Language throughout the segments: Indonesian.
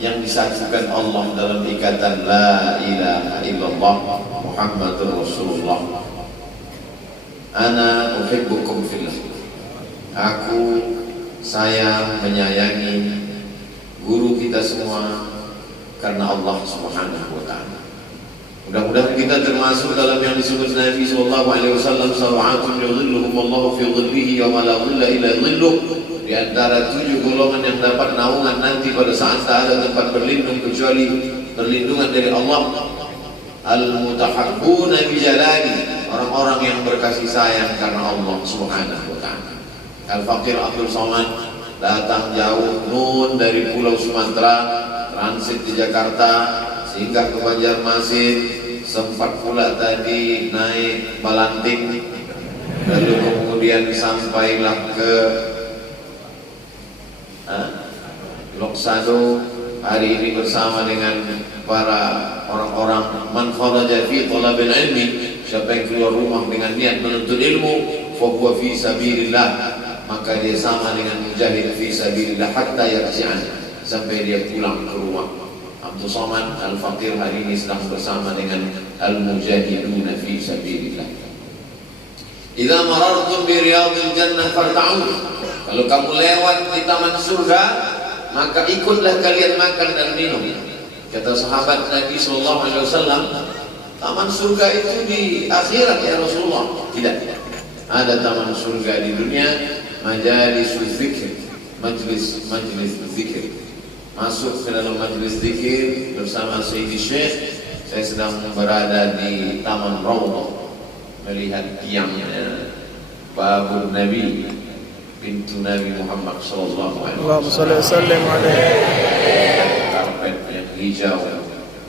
yang disatukan Allah dalam ikatan la ilaha illallah Muhammadur Rasulullah. Ana uhibbukum fillah. Saya menyayangi guru kita semua karena Allah Subhanahu wa taala. Mudah-mudahan kita termasuk dalam yang disebut Nabi sallallahu alaihi wasallam, sab'atun yudhilluhum Allahu fi dhillihi wa la dhilla illa dhilluh. Di antara 7 golongan yang dapat naungan nanti pada saat tak ada tempat berlindung kecuali perlindungan dari Allah. Al-mutahabbuna bi jalali, orang-orang yang berkasih sayang karena Allah Subhanahu wa taala. Al-Faqir Abdul Somad datang jauh nun dari Pulau Sumatera, transit di Jakarta, singgah ke Banjarmasin, sempat pula tadi naik Balanting, lalu kemudian sampailah ke Loksado. Hari ini bersama dengan para orang-orang man kharaja fi talabil ilmi, siapa yang keluar rumah dengan niat menuntut ilmu, fa huwa fi sabilillah, maka dia sama dengan mujahid fi sabilillah hatta yarji'an, sampai dia pulang ke rumah. Abdul Somad Al-Faqir hari ini sedang bersama dengan al-mujahiduna fi sabilillah. Idza marartum bi riyadil jannah farta'u, kalau kamu lewat di taman surga, maka ikutlah kalian makan dan minum. Kata sahabat Nabi sallallahu alaihi wasallam, taman surga itu di akhirat ya Rasulullah? Tidak. Ada taman surga di dunia, majalisul zikir, majlis zikir. Masuk ke dalam majlis zikir bersama Sayyidi Syekh. Saya sedang berada di Taman Raudhah, melihat tiangnya babun Nabi, pintu Nabi Muhammad sallallahu alaihi wasallam. Karpet yang hijau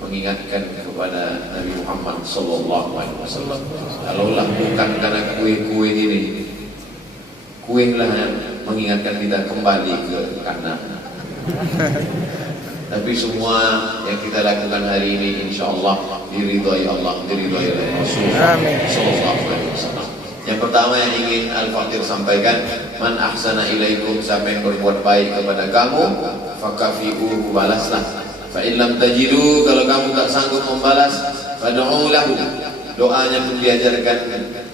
mengingatkan kepada Nabi Muhammad sallallahu alaihi wasallam. Kalaulah bukan karena kue-kue ini, kue-lah yang mengingatkan kita kembali ke kanan. Tapi semua yang kita lakukan hari ini insyaallah diridhai Allah, diridhai oleh Rasulullah sallallahu alaihi wasallam. Yang pertama yang ingin Al-Faqir sampaikan, man ahsana ilaikum, siapa yang berbuat baik kepada kamu, fakafi'uhu, balaslah. Fa in lam tajidu, kalau kamu tak sanggup membalas, fad'u lahu, doanya pun diajarkan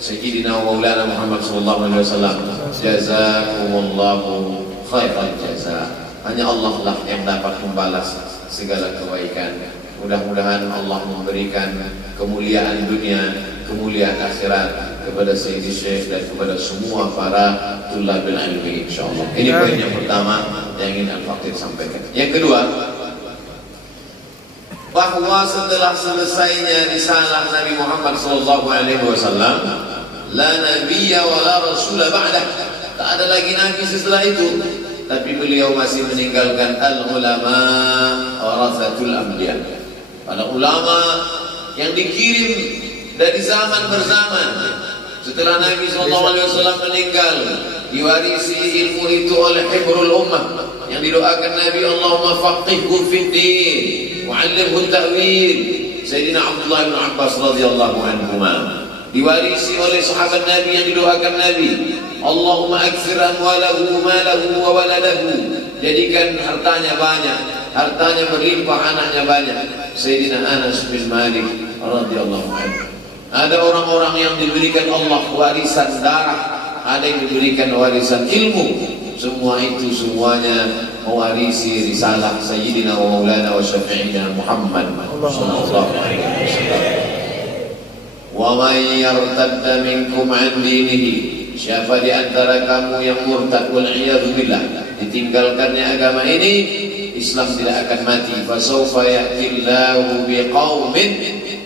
Sayyidina wa Maulana Muhammad sallallahu alaihi wasallam, jazakumullahu khairal jazaa. Hanya Allah lah yang dapat membalas segala kebaikan. Mudah-mudahan Allah memberikan kemuliaan dunia, kemuliaan akhirat kepada Sayyidi Syekh dan kepada semua para tulabil ilmi insyaallah. Ini poin yang pertama yang ingin Al-Faqir sampaikan. Yang kedua, bahwa setelah selesainya risalah Nabi Muhammad sallallahu alaihi wasallam, la nabiyya wa la rasul ba'dah, tak ada lagi nabi setelah itu. Tapi beliau masih meninggalkan al-ulama warathatul anbiya, para ulama yang dikirim dari zaman berzaman. Setelah Nabi SAW meninggal, diwarisi ilmu itu oleh hibrul ummah, yang didoakan Nabi, Allahumma faqihhu fid din wa'allimhu ta'wil, Sayyidina Abdullah bin Abbas radhiyallahu anhuma. Diwarisi oleh sahabat Nabi yang didoakan Nabi, Allahumma akthir amwalahu malahu wa waladahu, jadikan hartanya banyak, hartanya berlimpah, anaknya banyak. Sayyidina Anas bin Malik radhiyallahu anhu. Ada orang-orang yang diberikan Allah warisan darah, ada yang diberikan warisan ilmu. Semua itu semuanya mewarisi risalah Sayyidina wa Maulana wa Syafi'ina Muhammad sallallahu alaihi wasallam. Wa may yartadda minkum an dinihi, siapa di antara kamu yang murtad wal iyadzu billah, ditinggalkannya agama ini, Islam tidak akan mati. Fasawfa ya'tillahu biqaumin,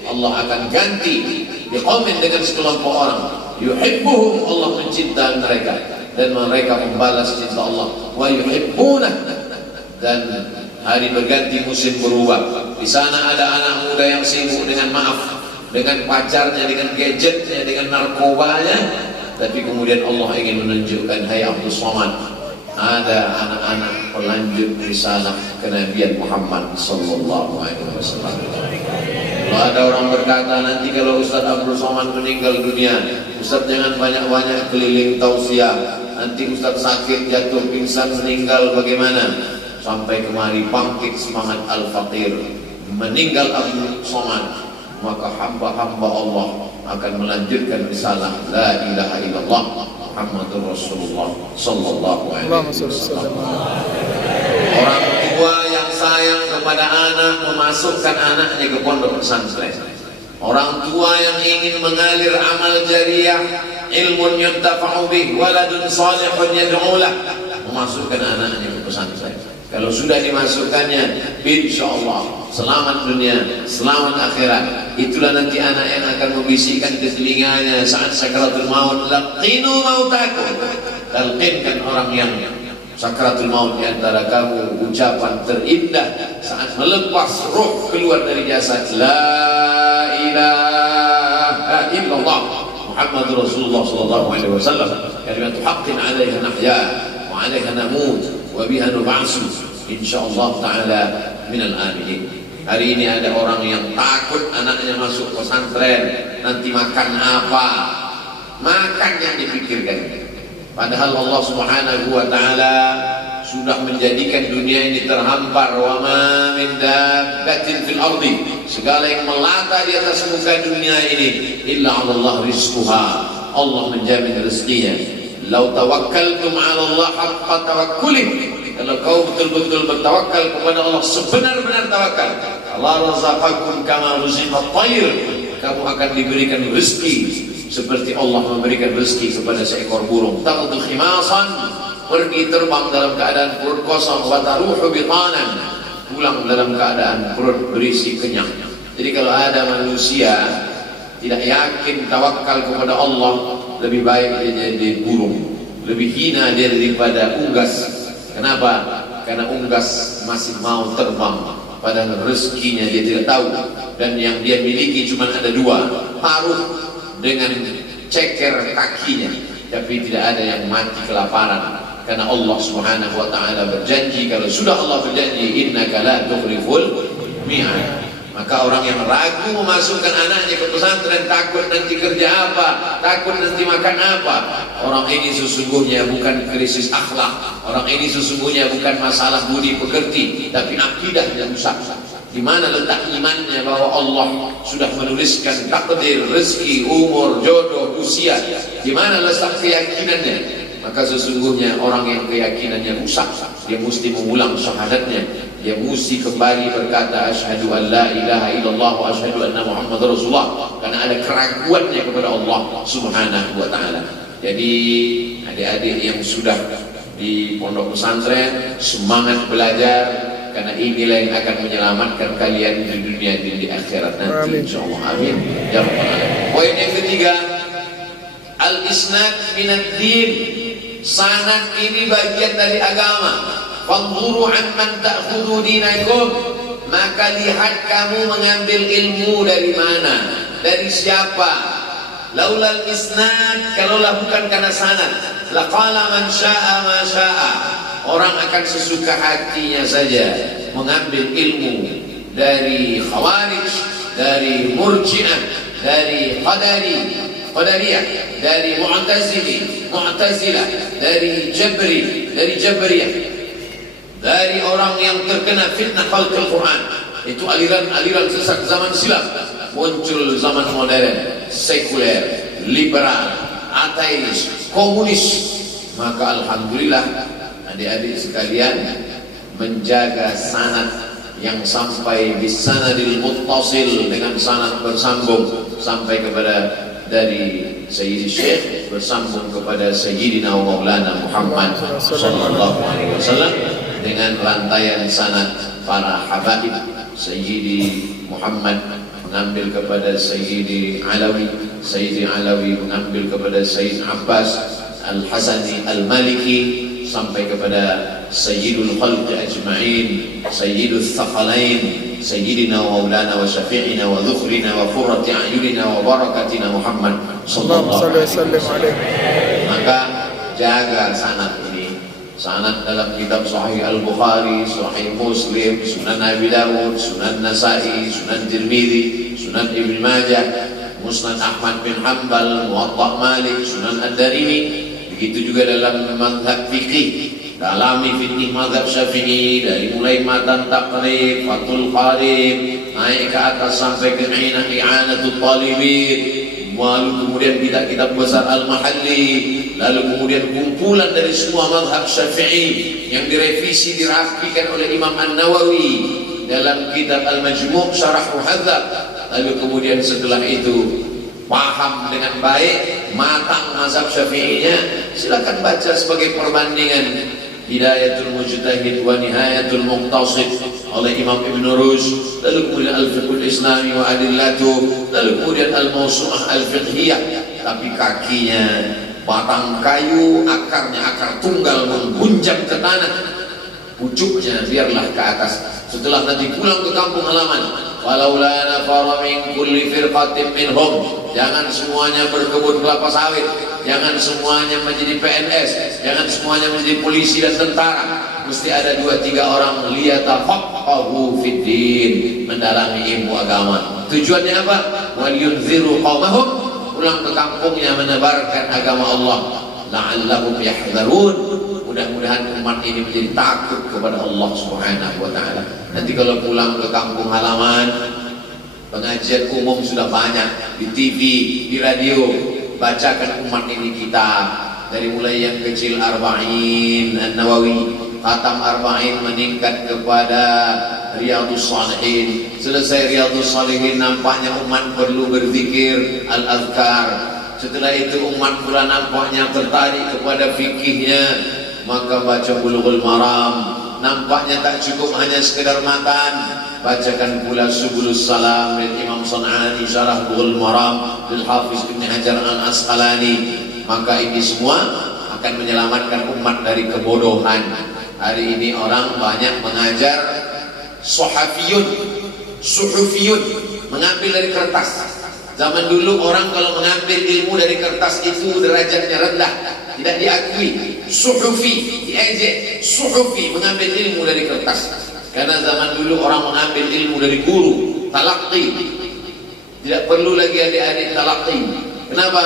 Allah akan ganti biqaumin, dengan sekelompok orang, yuhibbuhum, Allah mencinta mereka dan mereka membalas cinta Allah, wa yuhibbunah, dan hari berganti, musim berubah. Di sana ada anak muda yang sibuk dengan maaf, dengan pacarnya, dengan gadgetnya, dengan narkobanya. Tapi kemudian Allah ingin menunjukkan, hai Abdul Somad, ada anak-anak pelanjut risalah kenabian Muhammad sallallahu alaihi wasallam. Kalau ada orang berkata, nanti kalau Ustaz Abdul Somad meninggal dunia, Ustaz jangan banyak-banyak keliling tausiah, nanti Ustaz sakit, jatuh pingsan, meninggal, bagaimana? sampai kemari bangkit semangat Al-Faqir, meninggal Abu Somad, maka hamba-hamba Allah akan melanjutkan risalah la ilaha illallah Muhammadur Rasulullah sallallahu alaihi wasallam. Orang tua yang sayang kepada anak memasukkan anaknya ke pondok pesantren. Orang tua yang ingin mengalir amal jariah, ilmun yuntafa'u bih, waladun salihun yad'ulah, memasukkan anaknya ke pesantren. Kalau sudah dimasukkannya, insyaallah selamat dunia, selamat akhirat. Itulah nanti anak yang akan membisikkan ke telinganya saat sakaratul maut, laqinu mautakum. Talqinkan orang yang sakaratul maut di antara kamu ucapan terindah saat melepas ruh keluar dari jasad, la ilaha illallah Muhammadur Rasulullah sallallahu alaihi wasallam, kalimatu haqqin 'alaiha nahya wa 'alaiha namut wa biha nub'atsu insyaallah taala minal aminin. Hari ini ada orang yang takut anaknya masuk pesantren, nanti makan apa? Makan yang dipikirkan. Padahal Allah Subhanahu wa taala sudah menjadikan dunia ini terhampar, wa ma min dabbatin fil ardi, segala yang melata di atas muka dunia ini illa 'ala Allah rizquha, Allah menjamin rezekinya. Lau tawakkaltum 'ala Allah haqqa tawakkuli, kalau kau betul-betul bertawakal kepada Allah sebenar-benar tawakal, Allah razaqakum kama ruziqat tayr, kamu akan diberikan rezeki seperti Allah memberikan rezeki kepada seekor burung. Taghdu khimasan, pergi terbang dalam keadaan perut kosong, wa taruhu bitanan, pulang dalam keadaan perut berisi kenyang. Jadi kalau ada manusia tidak yakin tawakal kepada Allah, lebih baik dia jadi burung, lebih hina dia daripada unggas. Kenapa? Karena unggas masih mau terbang, padahal rezekinya dia tidak tahu, dan yang dia miliki cuma ada dua, paruh dengan ceker kakinya, tapi tidak ada yang mati kelaparan. Karena Allah Subhanahu wa taala berjanji, kalau sudah Allah berjanji, innaka la tukhliful mi'ad. Maka orang yang ragu memasukkan anaknya ke pesantren, takut nanti kerja apa, takut nanti makan apa, orang ini sesungguhnya bukan krisis akhlak, orang ini sesungguhnya bukan masalah budi pekerti, tapi akidahnya rusak. Di mana letak imannya bahwa Allah sudah menuliskan takdir, rezeki, umur, jodoh, usia? Di mana letak keyakinannya? Maka sesungguhnya orang yang keyakinannya rusak, dia mesti mengulang syahadatnya, dia mesti kembali berkata asyhadu an la ilaha illallah wa asyhadu anna Muhammadar Rasulullah, karena ada keraguannya kepada Allah Subhanahu wa taala. Jadi adik-adik yang sudah di pondok pesantren, semangat belajar, karena inilah yang akan menyelamatkan kalian di dunia dan di akhirat nanti insyaallah. Amin ya rabbal alamin. Poin yang ketiga, al-isnad minad din. Sanad ini bagian dari agama. Fanzuru amman ta'khudhu dinakum, maka lihat kamu mengambil ilmu dari mana, dari siapa. Laulal isnad, kalaulah bukan karena sanad, laqala man syaa ma syaa, orang akan sesuka hatinya saja mengambil ilmu dari khawarij, dari murji'ah, dari qadariyah, dari mu'tazilah, dari jabriyah, dari orang yang terkena fitnah khalqul Quran. Itu aliran-aliran sesat zaman silam, muncul zaman modern, sekuler, liberal, ateis, komunis. Maka alhamdulillah adik-adik sekalian menjaga sanad yang sampai bisanadil muttasil, dengan sanad bersambung sampai kepada dari Sayyidi Syekh bersambung kepada Sayyidina wa Maulana Muhammad sallallahu alaihi wasallam, dengan rantaian sanad para habaib. Sayyidi Muhammad mengambil kepada Sayyidi Alawi, Sayyidi Alawi mengambil kepada Sayyid Abbas Al-Hasani Al-Maliki, sampai kepada Sayyidul Khalqi Ajma'in, Sayyidul Thaqalain, Sayyidina wa Maulana wa Syafi'ina wa Dhukhrina wa Qurrati A'yunina wa Barakatina Muhammad sallallahu alaihi wasallam. Maka jaga sanad ini. Sanad dalam kitab Sahih Al-Bukhari, Sahih Muslim, Sunan Abi Dawud, Sunan Nasa'i, Sunan Tirmidzi, Sunan Ibn Majah, Musnad Ahmad bin Hanbal, Muwatta Malik, Sunan Ad-Darimi. Begitu juga dalam mazhab fikih, dalami fikih mazhab Syafi'i dari mulai matan taqrib, fathul qarib, naik ke atas sampai ke i'anatul talibin, lalu kemudian kitab-kitab besar al-mahalli, lalu kemudian kumpulan dari semua mazhab Syafi'i yang direvisi dirapikan oleh Imam An-Nawawi dalam kitab Al-Majmu' Syarah Muhadzab. Lalu kemudian setelah itu paham dengan baik, matang mazhab Syafi'inya, silakan baca sebagai perbandingan Hidayatul Mujtahid wa Nihayatul Muqtasid oleh Imam Ibn Rushd, lalu kemudian Al-Fiqhul Islami wa Adillatuh, lalu kemudian Al-Mawsu'ah Al-Fiqhiyah. Tapi kakinya batang kayu, akarnya akar tunggal menggunjam ke tanah, pucuknya biarlah ke atas. Setelah nanti pulang ke kampung halaman, walaula nafara min kulli firqatin minhum, jangan semuanya berkebun kelapa sawit, jangan semuanya menjadi PNS, jangan semuanya menjadi polisi dan tentara, mesti ada 2-3 orang liyatafaqahu fid din, mendalami ilmu agama. Tujuannya apa? Wal yunziru qaumahum, pulang ke kampungnya menebarkan agama Allah, la'allahum yahdharun, mudah-mudahan umat ini menjadi takut kepada Allah Subhanahu wa taala. Nanti kalau pulang ke kampung halaman, pengajian umum sudah banyak di TV, di radio, bacakan umat ini kitab dari mulai yang kecil Arba'in An-Nawawi, khatam Arba'in meningkat kepada Riyadhus Shalihin. Selesai Riyadhus Shalihin, nampaknya umat perlu berzikir Al-Azkar. Setelah itu umat pula nampaknya tertarik kepada fikihnya, maka baca Bulughul Maram. Nampaknya tak cukup hanya sekedar matan, bacakan pula Subulus Salam dari Imam San'ani, Syarah Bulughul Maram dari Hafiz Ibn Hajar Al-Asqalani. Maka ini semua akan menyelamatkan umat dari kebodohan. Hari ini orang banyak mengajar suhafiyun, mengambil dari kertas. Zaman dulu orang kalau mengambil ilmu dari kertas itu derajatnya rendah, tidak diakui. Suhufi, diejek. Suhufi, mengambil ilmu dari kertas. Karena zaman dulu orang mengambil ilmu dari guru, talaqi. Tidak perlu lagi adik-adik talaqi. Kenapa?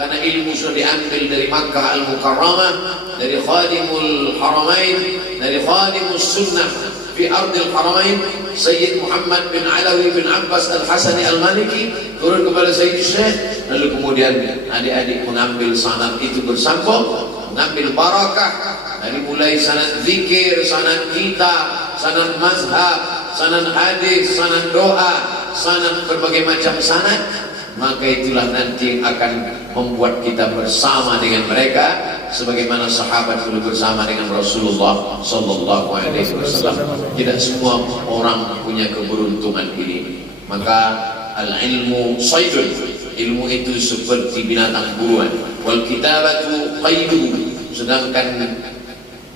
Karena ilmu sudah diambil dari Makkah Al-Mukarramah, dari Khadimul Haramain, dari Khadimus Sunnah fi Ardil Haramain, Sayyid Muhammad bin Alawi bin Abbas Al-Hasani Al-Maliki, turun kepada Sayyid Syekh. Lalu kemudian adik-adik mengambil sanad itu bersambung, mengambil barakah dari mulai sanad zikir, sanad kitab, sanad mazhab, sanad hadis, sanad doa, sanad berbagai macam sanad. Maka itulah nanti akan membuat kita bersama dengan mereka sebagaimana sahabat dulu bersama dengan Rasulullah sallallahu alaihi wasallam. Tidak semua orang punya keberuntungan ini. Maka al-ilmu saydun, ilmu itu seperti binatang buruan. Wal kitabatu qaydu, sedangkan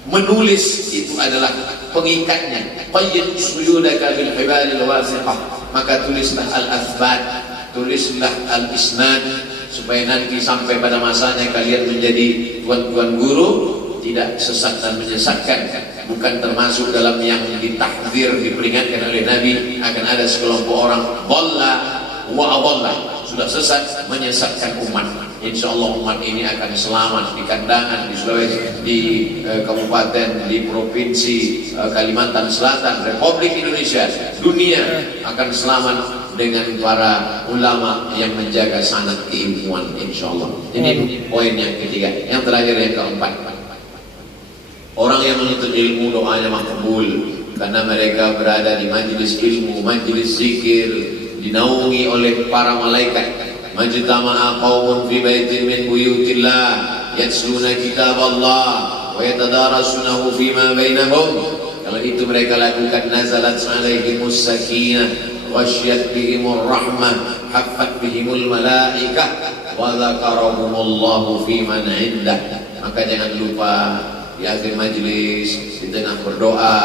menulis itu adalah pengikatnya. Qayyid suyudaka bil hibalil wasiqah, maka tulislah al-athbat, tulislah al-isnad, supaya nanti sampai pada masanya kalian menjadi tuan-tuan guru, tidak sesat dan menyesatkan. Bukan termasuk dalam yang ditahdzir, diperingatkan oleh Nabi, akan ada sekelompok orang dhalla wa adalla, sudah sesat menyesatkan umat. Insyaallah umat ini akan selamat di kandangan, di Sulawesi, di kabupaten, di provinsi Kalimantan Selatan, Republik Indonesia, dunia akan selamat dengan para ulama yang menjaga sanad keilmuan, insyaallah. Ini poin yang ketiga. Yang terakhir, yang keempat, orang yang menuntut ilmu doanya makbul karena mereka berada di majelis ilmu, majelis zikir, dinaungi oleh para malaikat. Majtama'a qaumun fi baitin min buyutillah yatluna kitaballah wa yatadarasunahu fima bainahum. Kalau itu mereka lakukan, nazalat alaihimus sakinah, ghasyiyat bihimur rahmah, haffat bihimul malaikah, wa dzakarahumullahu fi man 'indah. Maka jangan lupa di akhir majlis, di tengah berdoa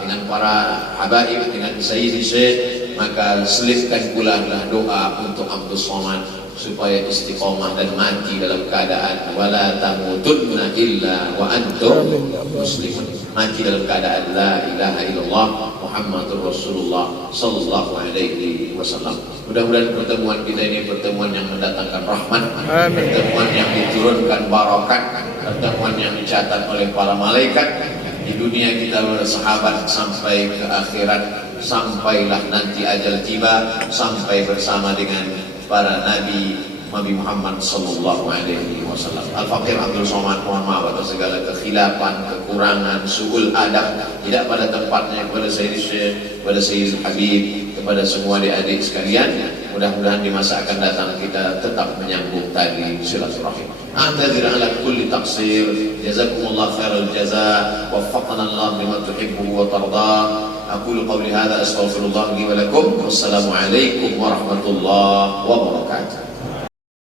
dengan para habaib, dengan Sayyid Syekh, maka selipkan pula doa untuk Abdus Somad, supaya istiqomah dan mati dalam keadaan wala tamutunna illa wa antum muslimun, mati dalam keadaan la ilaha illallah Muhammadur Rasulullah sallallahu alaihi wasallam. Mudah-mudahan pertemuan kita ini pertemuan yang mendatangkan rahmat, pertemuan yang diturunkan barakat, pertemuan yang dicatat oleh para malaikat. Di dunia kita bersahabat sampai ke akhirat, sampailah nanti ajal tiba, sampai bersama dengan para Nabi Muhammad sallallahu alaihi wasallam. Al-Faqir Abdul Somad, mohon maaf atas segala kekhilafan, kekurangan, su'ul adab tidak pada tempatnya kepada Sayyid Syekh, kepada Sayyid Habib, kepada semua adik-adik sekalian. Mudah-mudahan di masa akan datang kita tetap menyambung tali silaturahim. A'tadzir ala kulli taqsir. Jazakumullah khairal jazaa. Waffaqana Allah bima tuhibbu wa tarda. Aqulu qawli hadza astaghfirullah li wa lakum. Wassalamu alaikum warahmatullahi wabarakatuh.